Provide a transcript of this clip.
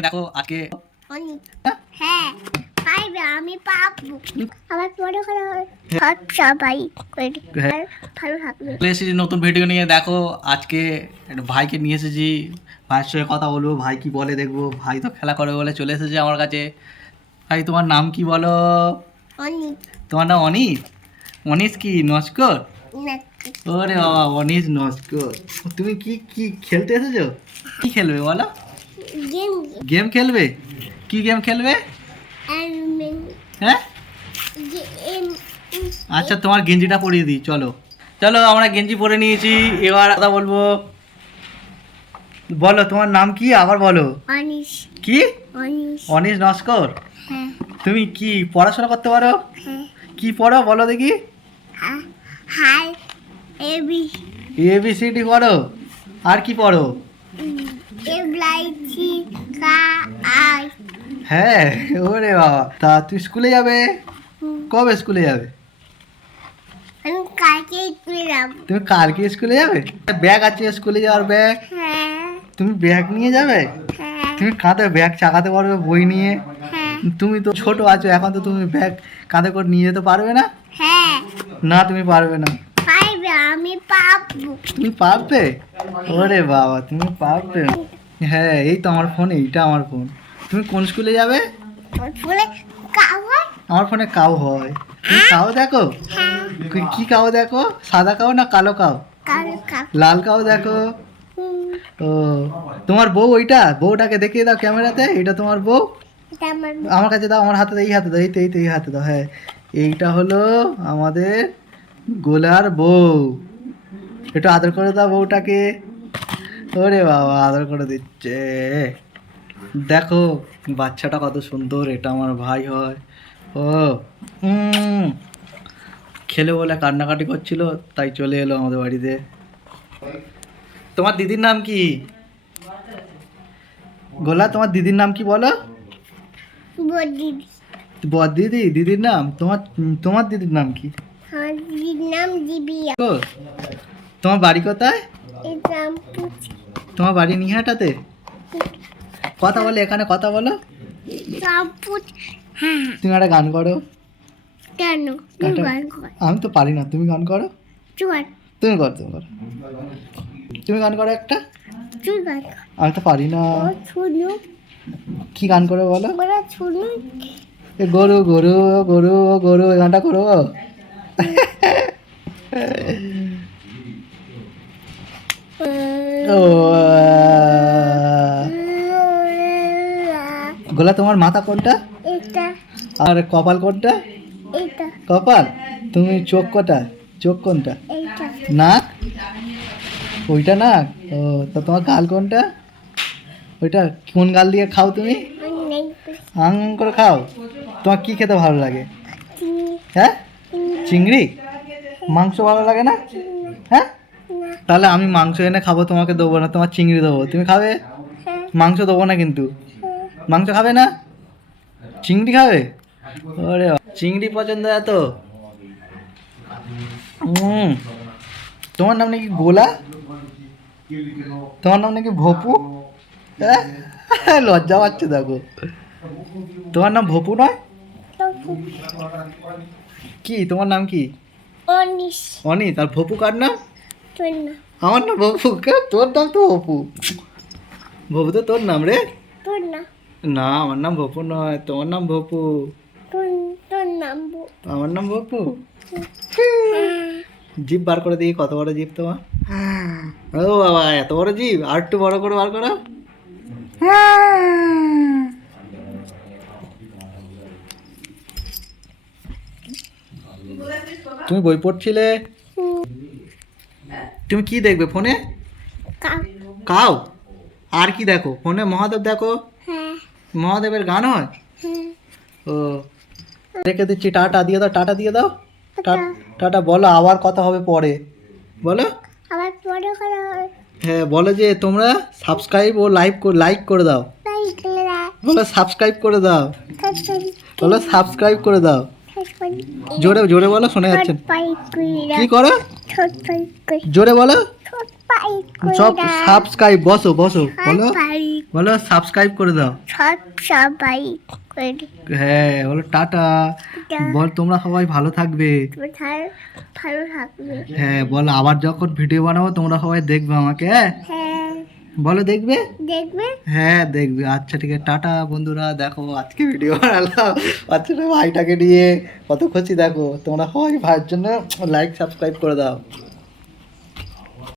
দেখো আজকে হ্যাঁ পাইবে আমি পাবো আবার পরে সবাই ভালো থাকবে। চলে এসেছি নতুন ভিডিও নিয়ে। দেখো আজকে একটা ভাইকে নিয়ে এসেছি, ভাইয়ের সঙ্গে কথা বলবো, ভাই কি বলে দেখবো। ভাই তো খেলা করে বলে চলে এসেছে আমার কাছে। ভাই তোমার নাম কি বলো? অনেক তোমার নাম অনিশ? অনিশ কি নস্কর? ওরে বাবা, অনিশ নস্কর। তুমি কি কি খেলতে এসেছো? কি খেলবে বলো? গেম গেম খেলবে? কি গেম খেলবে? হ্যাঁ আচ্ছা, তোমার গেঞ্জিটা পরিয়ে দিই। চলো চলো, আমরা গেঞ্জি পরে নিয়েছি, এবার কথা বলবো। বলো তোমার নাম কি, আবার বলো। অনিশ কি? অনিশ অনিশ নস্কর। হ্যাঁ তুমি কি পড়াশোনা করতে পারো? হ্যাঁ কি পড়ো বলো দেখি। হাই এবি ABCD পড়ো? আর কি পড়ো? এবলাইছি কা আই হ্যাঁ, ওরে বাবা। তা তুই স্কুলে যাবে? কবে স্কুলে যাবে? আমি কালকে স্কুলে যাব। তুমি কালকে স্কুলে যাবে? ব্যাগ আছে স্কুলে যাওয়ার ব্যাগ? হ্যাঁ তুমি ব্যাগ নিয়ে যাবে? হ্যাঁ তুমি কাঁধে ব্যাগ চাকাতে পারবে বই নিয়ে? হ্যাঁ তুমি তো ছোট আছো এখন, তো তুমি ব্যাগ কাঁধে করে নিয়ে যেতে পারবে না? হ্যাঁ না, তুমি পারবে না। পাইবে আমি পাবো। তুমি পারবে? ওরে বাবা, তুমি পারবে? হ্যাঁ, এই তো আমার ফোন, এইটা আমার ফোন। তুমি কোন স্কুলে যাবে? বলে কাওয়ার আমার ফোনে কাউ হয়। তুমি কাউ দেখো? হ্যাঁ কি কাউ দেখো? সাদা কাউ না কালো কাউ? কাল কাপ লাল কাউ দেখো? ও, তোমার বউ ওইটা? বউটাকে দেখিয়ে দাও ক্যামেরাতে, এটা তোমার বউ। এটা আমার আমার কাছে দাও, আমার হাতে দাও, এই হাতে দাও, এই তো এই তো এই হাতে দাও। হ্যাঁ, এইটা হলো আমাদের গোলার বউ। একটু আদর করে দাও বউটাকে। ওরে বাবা, আদর করে দিচ্ছে। দেখো বাচ্চাটা কত সুন্দর, এটা আমার ভাই হয়। ও খেলে বলে কান্নাকাটি করছিল, তাই চলে এলো আমাদের বাড়িতে। তোমার দিদির নাম কি? গোলা, তোমার দিদির নাম কি বলো? বদি বর দিদি? দিদির নাম তোমার? তোমার দিদির নাম কি? আমার দিদির নাম দিবিয়া। ও, তোমার বাড়ি কোথায়? এই নাম তোমার বাড়ি নিহাটাতে? কথা বলে, এখানে কথা বলো। সাপুত। হ্যাঁ তুমি একটা গান করো। কেন একটা- গান কর আমি তো পারি না, তুমি গান করো। চুয়ার তুমি করো, তুমি করো, তুমি গান করো একটা। চুর গান কর। আমি তো পারি না। ও শুনু কি গান করে বলো? তোমরা শুনু এ গরু গরু গরু গরু, এই গানটা করো। ও গোলা, তোমার মাথা কোনটা এটা আর কপাল কোনটা? এটা কপাল। তুমি চোখ কোনটা? চোখ কোনটা? এটা নাক? ওইটা নাক। ও, তা তোমার গাল কোনটা? ওইটা কোন গাল দিয়ে খাও তুমি? নেই আং করে খাও। তোমার কি খেতে ভালো লাগে? চিনি হ্যাঁ, চিংড়ি। মাংস ভালো লাগে না? হ্যাঁ, তাহলে আমি মাংস এনে খাবো, তোমাকে দেবো না, তোমার চিংড়ি দেবো, তুমি খাবে? হ্যাঁ মাংস দেবো না কিন্তু। মাংস খাবে না, চিংড়ি খাবে? ওরে বাবা, চিংড়ি পছন্দ এত। তোমার নাম নাকি গোলা? তোমার নাম নাকি ভপু? হ্যাঁ, লজ্জা পাচ্ছে দেখো। তোমার নাম ভপু নয়? কি তোমার নাম কি? অনিশ অনিত। আর ভপু কার নাম? তোর না আমার নাম ভপু। তোর নাম তো ভপু। ভপু তো তোর নাম রে। তোর না না, আমার নাম ভপু নয়, তোমার নাম ভপু। তোর তোর নাম আমার নাম ভপু। জিভ বার করে দিই, কত বড় জিভ তোমার। ও বাবা, এত বড় জিভ, আর একটু বড় করে বার করো। তুমি বই পড়ছিলে? তুমি কি দেখবে ফোনে? Cup cow? আর কি দেখো ফোনে? মহাদেব দেখো। হ্যাঁ মহাদেবের গান হয়? হ্যাঁ ও, রেখে দিচ্ছি, টাটা দিয়ে দাও, টাটা দিয়ে দাও। টাটা বলো, আবার কথা হবে পরে। বলো। আবার পরে করা হয় হ্যাঁ, বলো যে তোমরা সাবস্ক্রাইব ও লাইক করে দাও। তাই খেলা বলো সাবস্ক্রাইব করে দাও। তাড়াতাড়ি বলো সাবস্ক্রাইব করে দাও। তাড়াতাড়ি জোরে জোরে বলো, শোনা যাচ্ছে না। পাই কইরা কি করো? ছোট পাই কই জোরে বলো। ছোট সব সাবস্ক্রাইব, বসো বসো, বলো সবাই বলো সাবস্ক্রাইব করে দাও। সবাই করে হ্যাঁ বলো টাটা। বল তোমরা সবাই ভালো থাকবে। ভালো থাকবে। হ্যাঁ বলো আবার যখন ভিডিও বানাবো তোমরা সবাই দেখবে আমাকে, হ্যাঁ হ্যাঁ বলো দেখবে। দেখবে। হ্যাঁ দেখবে, আচ্ছা ঠিক আছে টাটা বন্ধুরা। দেখো আজকে ভিডিও বানালাম বাচ্চাটা ভাইটাকে নিয়ে, কত খুশি দেখো। তোমরা সবাই ভাইয়ের জন্য লাইক সাবস্ক্রাইব করে দাও।